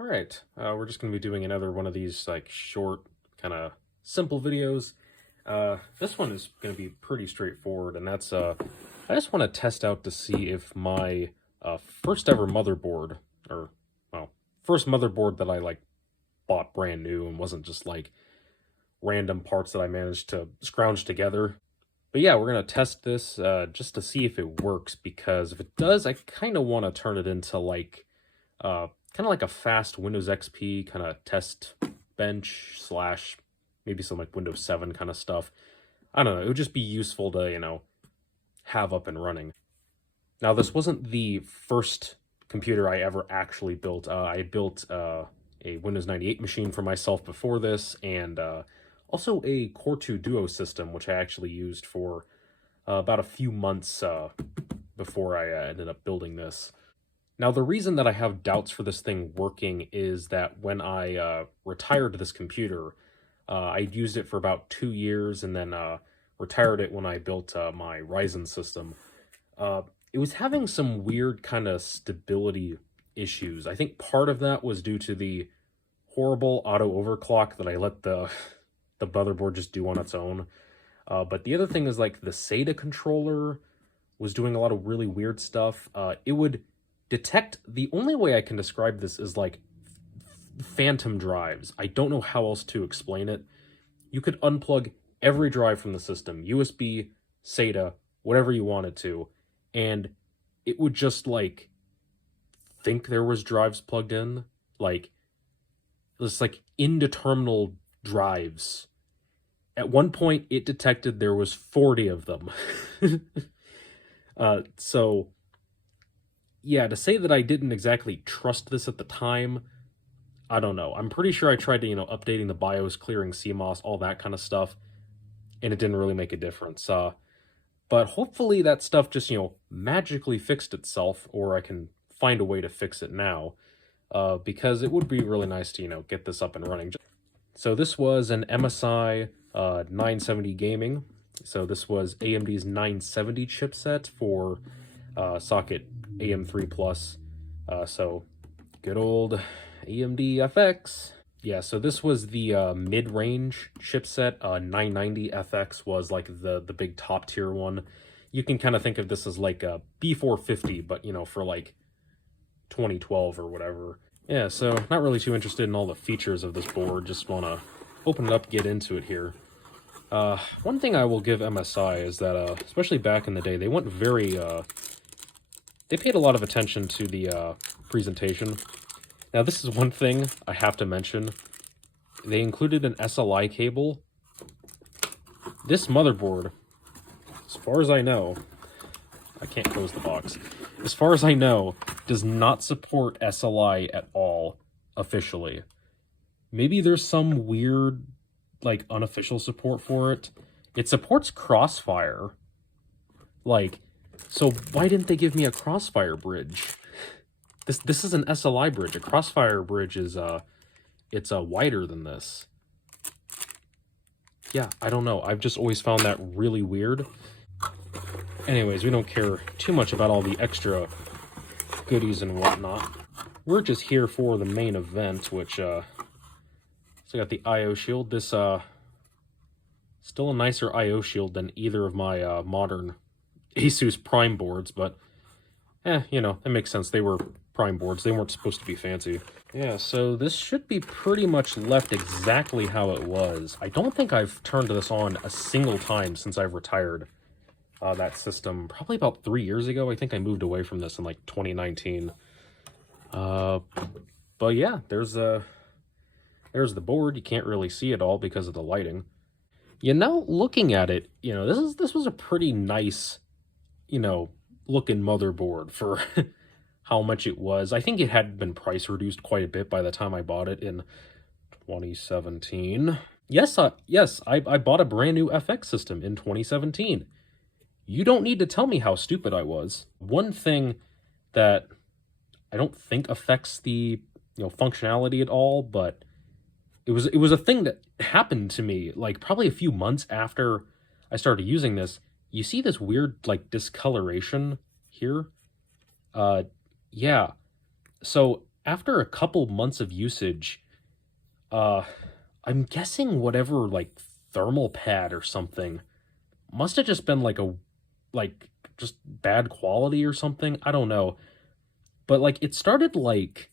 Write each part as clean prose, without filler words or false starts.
All right, we're just going to be doing another one of these like short, kind of simple videos. This one is going to be pretty straightforward, and that's I just want to test out to see if my first ever motherboard, or well, first motherboard that I like bought brand new and wasn't just like random parts that I managed to scrounge together. But yeah, we're going to test this just to see if it works, because if it does, I kind of want to turn it into like kind of like a fast Windows XP kind of test bench slash maybe some like Windows 7 kind of stuff. I don't know. It would just be useful to, have up and running. Now, this wasn't the first computer I ever actually built. I built a Windows 98 machine for myself before this, and also a Core 2 Duo system, which I actually used for about a few months before I ended up building this. Now, the reason that I have doubts for this thing working is that when I retired this computer, I used it for about 2 years and then retired it when I built my Ryzen system. It was having some weird kind of stability issues. I think part of that was due to the horrible auto overclock that I let the motherboard just do on its own. But the other thing is like the SATA controller was doing a lot of really weird stuff. It would detect, the only way I can describe this is like phantom drives. I don't know how else to explain it. You could unplug every drive from the system, USB, SATA, whatever you wanted to, and it would just like think there was drives plugged in, like this like indeterminate drives. At one point it detected there was 40 of them. So yeah, to say that I didn't exactly trust this at the time, I don't know. I'm pretty sure I tried to, updating the BIOS, clearing CMOS, all that kind of stuff, and it didn't really make a difference. But hopefully that stuff just, magically fixed itself, or I can find a way to fix it now, because it would be really nice to, get this up and running. So this was an MSI 970 gaming. So this was AMD's 970 chipset for socket AM3 Plus. So good old AMD FX. Yeah, so this was the mid-range chipset. 990 FX was like the big top tier one. You can kind of think of this as like a B450, but for like 2012 or whatever. Yeah, so not really too interested in all the features of this board. Just want to open it up, get into it here. One thing I will give MSI is that, especially back in the day, they went very, they paid a lot of attention to the presentation. Now, this is one thing I have to mention. They included an SLI cable. This motherboard, as far as I know, I can't close the box. As far as I know, does not support SLI at all officially. Maybe there's some weird, like, unofficial support for it. It supports Crossfire. Like, so why didn't they give me a Crossfire bridge? This is an SLI bridge. A Crossfire bridge is it's wider than this. Yeah, I don't know. I've just always found that really weird. Anyways, we don't care too much about all the extra goodies and whatnot. We're just here for the main event, which so I got the IO shield. This still a nicer IO shield than either of my modern Asus Prime boards, but that makes sense. They were Prime boards. They weren't supposed to be fancy. Yeah, so this should be pretty much left exactly how it was. I don't think I've turned this on a single time since I've retired that system. Probably about 3 years ago. I think I moved away from this in like 2019. But yeah, there's the board. You can't really see it all because of the lighting. Looking at it, this was a pretty nice, looking motherboard for how much it was. I think it had been price reduced quite a bit by the time I bought it in 2017. Yes, I bought a brand new FX system in 2017. You don't need to tell me how stupid I was. One thing that I don't think affects the functionality at all, but it was a thing that happened to me like probably a few months after I started using this. You see this weird like discoloration here? Yeah. So after a couple months of usage, I'm guessing whatever, like, thermal pad or something must have just been like, just bad quality or something. I don't know. But, like, it started, like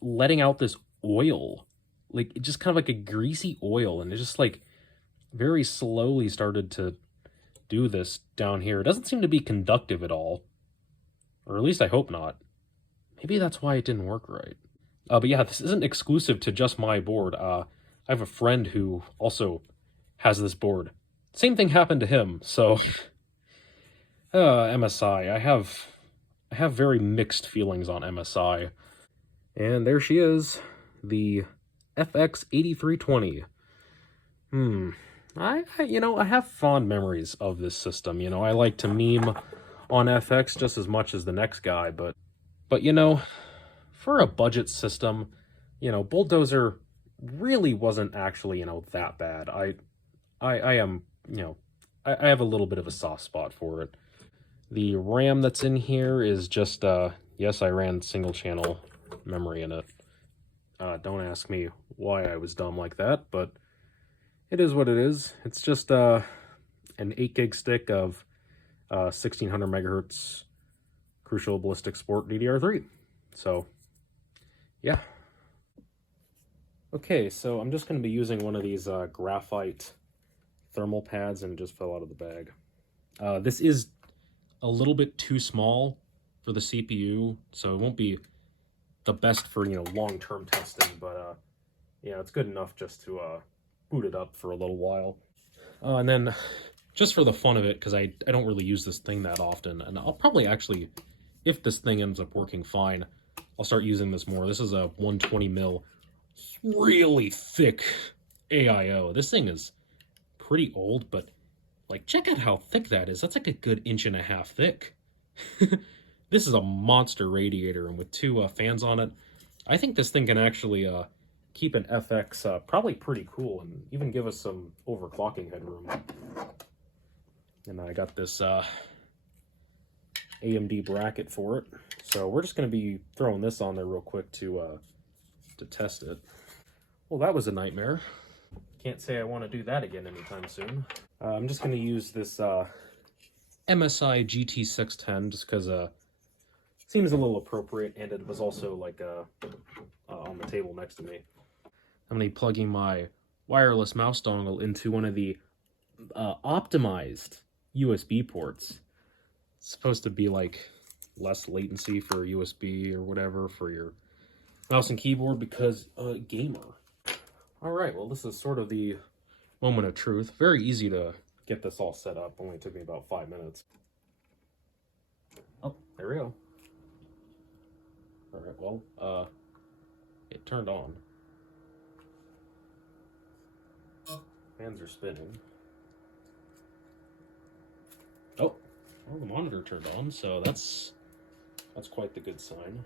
letting out this oil, like, it just kind of like a greasy oil, and it just, like, very slowly started to do this down here. It doesn't seem to be conductive at all, or at least I hope not. Maybe that's why it didn't work right. But yeah, this isn't exclusive to just my board. I have a friend who also has this board. Same thing happened to him. So, MSI. I have very mixed feelings on MSI. And there she is, the FX8320. I have fond memories of this system. I like to meme on FX just as much as the next guy, but for a budget system, Bulldozer really wasn't actually, that bad. I am, I have a little bit of a soft spot for it. The RAM that's in here is just, yes, I ran single channel memory in it. Don't ask me why I was dumb like that, but it is what it is. It's just an 8 gig stick of 1600 megahertz Crucial Ballistic Sport DDR3. So, yeah. Okay, so I'm just going to be using one of these graphite thermal pads, and it just fell out of the bag. This is a little bit too small for the CPU, so it won't be the best for, long-term testing, but, it's good enough just to boot it up for a little while. And then, just for the fun of it, because I don't really use this thing that often, and I'll probably actually, if this thing ends up working fine, I'll start using this more. This is a 120 mil, really thick AIO. This thing is pretty old, but, like, check out how thick that is. That's like a good 1.5 inches thick. This is a monster radiator, and with 2 fans on it, I think this thing can actually keep an FX probably pretty cool, and even give us some overclocking headroom. And I got this AMD bracket for it, so we're just going to be throwing this on there real quick to test it. Well, that was a nightmare. Can't say I want to do that again anytime soon. I'm just going to use this MSI GT610 just because seems a little appropriate, and it was also like on the table next to me. I'm going to be plugging my wireless mouse dongle into one of the optimized USB ports. It's supposed to be like less latency for USB or whatever for your mouse and keyboard because gamer. Alright, well, this is sort of the moment of truth. Very easy to get this all set up. Only took me about 5 minutes. Oh, there we go. Alright, well, it turned on. Fans are spinning. Oh, well, the monitor turned on, so that's quite the good sign.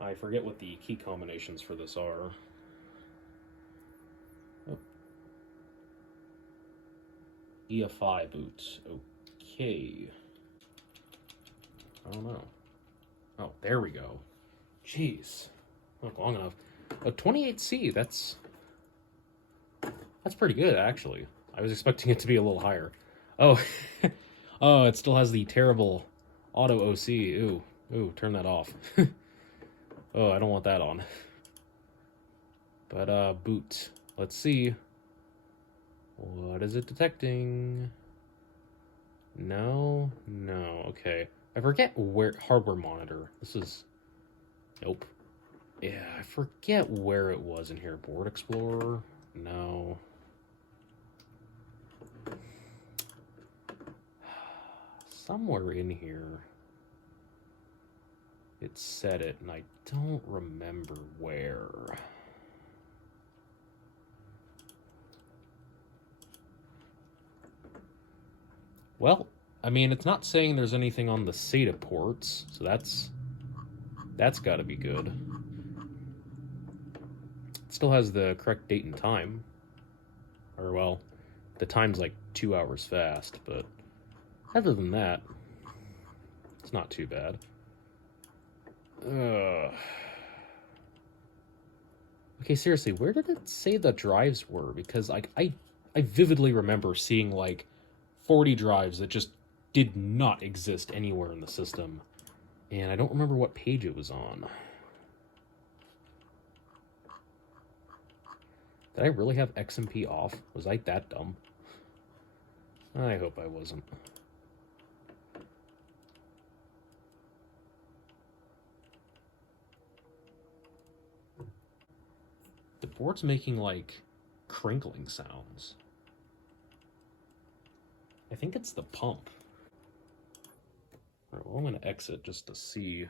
I forget what the key combinations for this are. Oh. EFI boot. Okay. I don't know. Oh, there we go. Jeez. Not long enough. A 28C, that's pretty good, actually. I was expecting it to be a little higher. Oh, oh, it still has the terrible auto OC. Ooh, turn that off. Oh, I don't want that on. But, boot. Let's see. What is it detecting? No, okay. I forget where, hardware monitor. This is, nope. Yeah, I forget where it was in here. Board Explorer? No. Somewhere in here it said it, and I don't remember where. Well, I mean, it's not saying there's anything on the SATA ports, so that's got to be good. It still has the correct date and time. Or, well, the time's like 2 hours fast, but other than that, it's not too bad. Okay, seriously, where did it say the drives were? Because I vividly remember seeing like 40 drives that just did not exist anywhere in the system. And I don't remember what page it was on. Did I really have XMP off? Was I that dumb? I hope I wasn't. The board's making, like, crinkling sounds. I think it's the pump. All right, well, I'm going to exit just to see.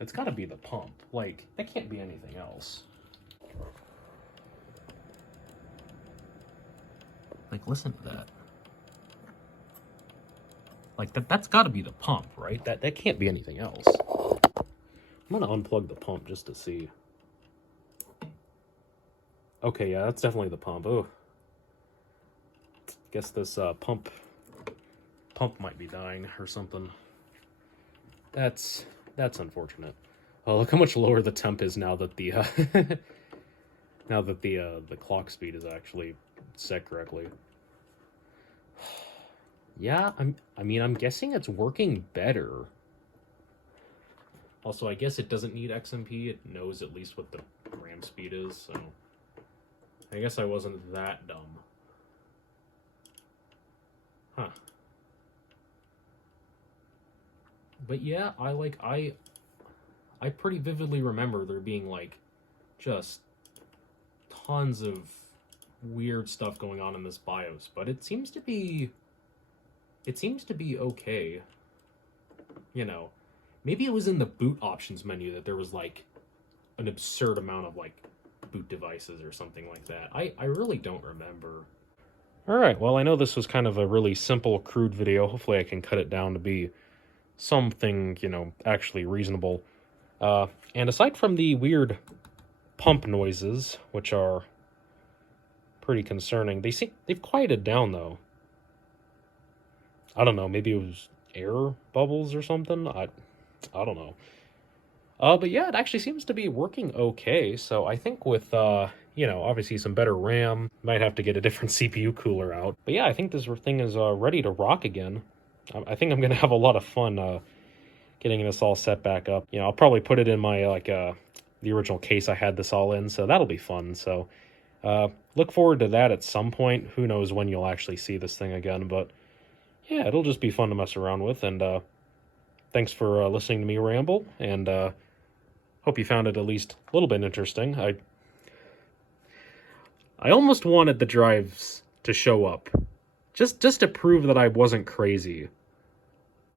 It's got to be the pump. Like, that can't be anything else. Like, listen to that. Like, that's got to be the pump, right? That can't be anything else. I'm going to unplug the pump just to see. Okay, yeah, that's definitely the pump. Oh. Guess this pump might be dying or something. That's unfortunate. Oh, look how much lower the temp is now that the now that the clock speed is actually set correctly. Yeah, I'm guessing it's working better. Also, I guess it doesn't need XMP. It knows at least what the RAM speed is, so I guess I wasn't that dumb. Huh. But yeah, I pretty vividly remember there being like just tons of weird stuff going on in this BIOS, but it seems to be okay. You know, maybe it was in the boot options menu that there was like an absurd amount of like boot devices or something like that. I really don't remember. All right, well, I know this was kind of a really simple, crude video. Hopefully I can cut it down to be something, you know, actually reasonable. And aside from the weird pump noises, which are pretty concerning, they've quieted down, though. I don't know, maybe it was air bubbles or something? I don't know. But yeah, it actually seems to be working okay, so I think with, you know, obviously some better RAM, might have to get a different CPU cooler out. But yeah, I think this thing is ready to rock again. I think I'm going to have a lot of fun getting this all set back up. You know, I'll probably put it in my, like, the original case I had this all in, so that'll be fun. So, look forward to that at some point. Who knows when you'll actually see this thing again, but yeah, it'll just be fun to mess around with, and thanks for listening to me ramble, and hope you found it at least a little bit interesting. I almost wanted the drives to show up, just to prove that I wasn't crazy.